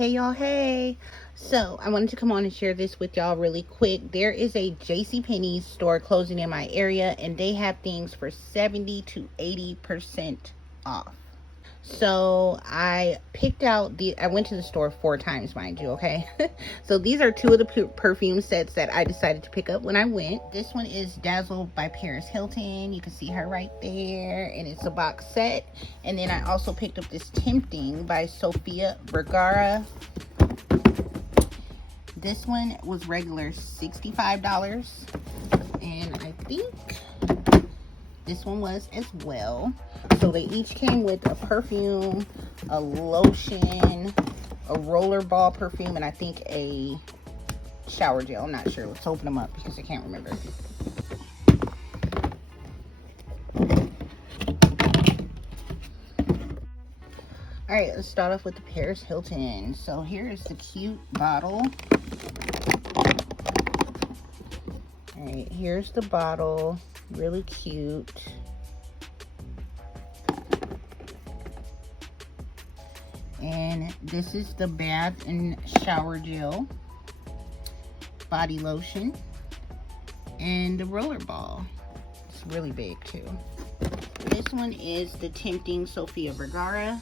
Hey y'all, hey. So I wanted to come on and share this with y'all really quick. There is a JCPenney's store closing in my area, and they have things for 70 to 80% off. So I picked out I went to the store 4 times, mind you, okay? So these are 2 of the perfume sets that I decided to pick up when I went. This one is Dazzled by Hilton. You can see her right there, and it's a box set. And then I also picked up this Tempting by Sofia Vergara. This one was regular $65, and I think this one was as well. So they each came with a perfume, a lotion, a roller ball perfume, and I think a shower gel. I'm not sure. Let's open them up because I can't remember. All right, let's start off with the Hilton. So here is the cute bottle. All right, here's the bottle. Really cute. And this is the bath and shower gel, body lotion, and the roller ball. It's really big too. This one is the Tempting Sofia Vergara,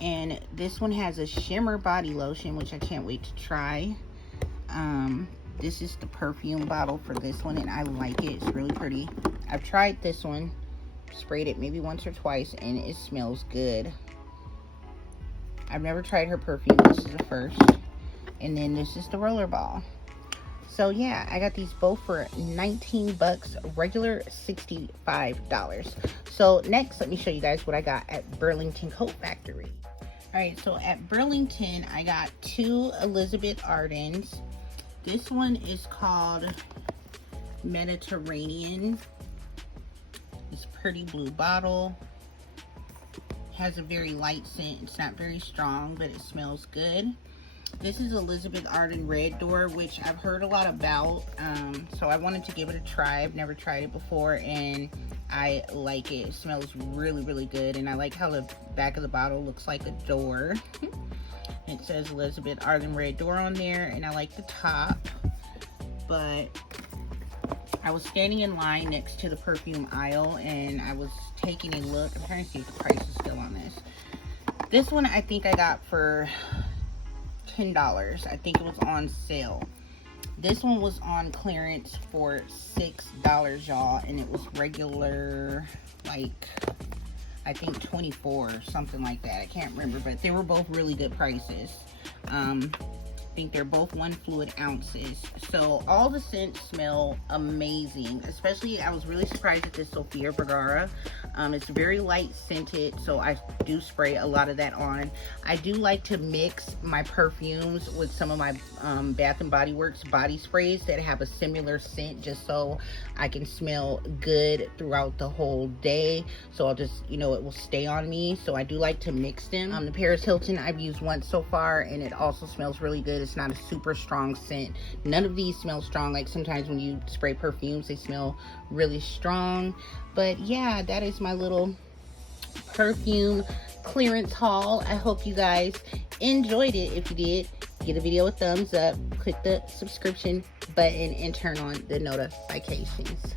and this one has a shimmer body lotion, which I can't wait to try. This is the perfume bottle for this one, and I like it. It's really pretty. I've tried this one, sprayed it maybe once or twice, and it smells good. I've never tried her perfume. This is the first. And then this is the roller ball. So yeah, I got these both for 19 bucks, regular $65. So next, let me show you guys what I got at Burlington Coat Factory. All right, so at Burlington, I got 2 Elizabeth Ardens. This one is called Mediterranean. It's a pretty blue bottle. Has a very light scent. It's not very strong, but it smells good. This is Elizabeth Arden Red Door, which I've heard a lot about, so I wanted to give it a try. I've never tried it before, and I like it. It smells really, really good, and I like how the back of the bottle looks like a door. It says Elizabeth Arden Red Door on there, and I like the top, but I was standing in line next to the perfume aisle, and I was taking a look. I'm trying to see if the price is still on this. This one I think I got for $10. I think it was on sale. This one was on clearance for $6, y'all, and it was regular, like, I think 24 or something like that. I can't remember, but they were both really good prices. I think they're both 1 fluid ounces. So all the scents smell amazing. Especially, I was really surprised at this Sofia Vergara. It's very light scented, so I do spray a lot of that on. I do like to mix my perfumes with some of my Bath & Body Works body sprays that have a similar scent, just so I can smell good throughout the whole day. So I'll just, you know, it will stay on me. So I do like to mix them. The Paris Hilton I've used once so far, and it also smells really good. It's not a super strong scent. None of these smell strong. Like sometimes when you spray perfumes, they smell really strong. But yeah, that is my little perfume clearance haul. I hope you guys enjoyed it. If you did, give the video a thumbs up, click the subscription button, and turn on the notifications.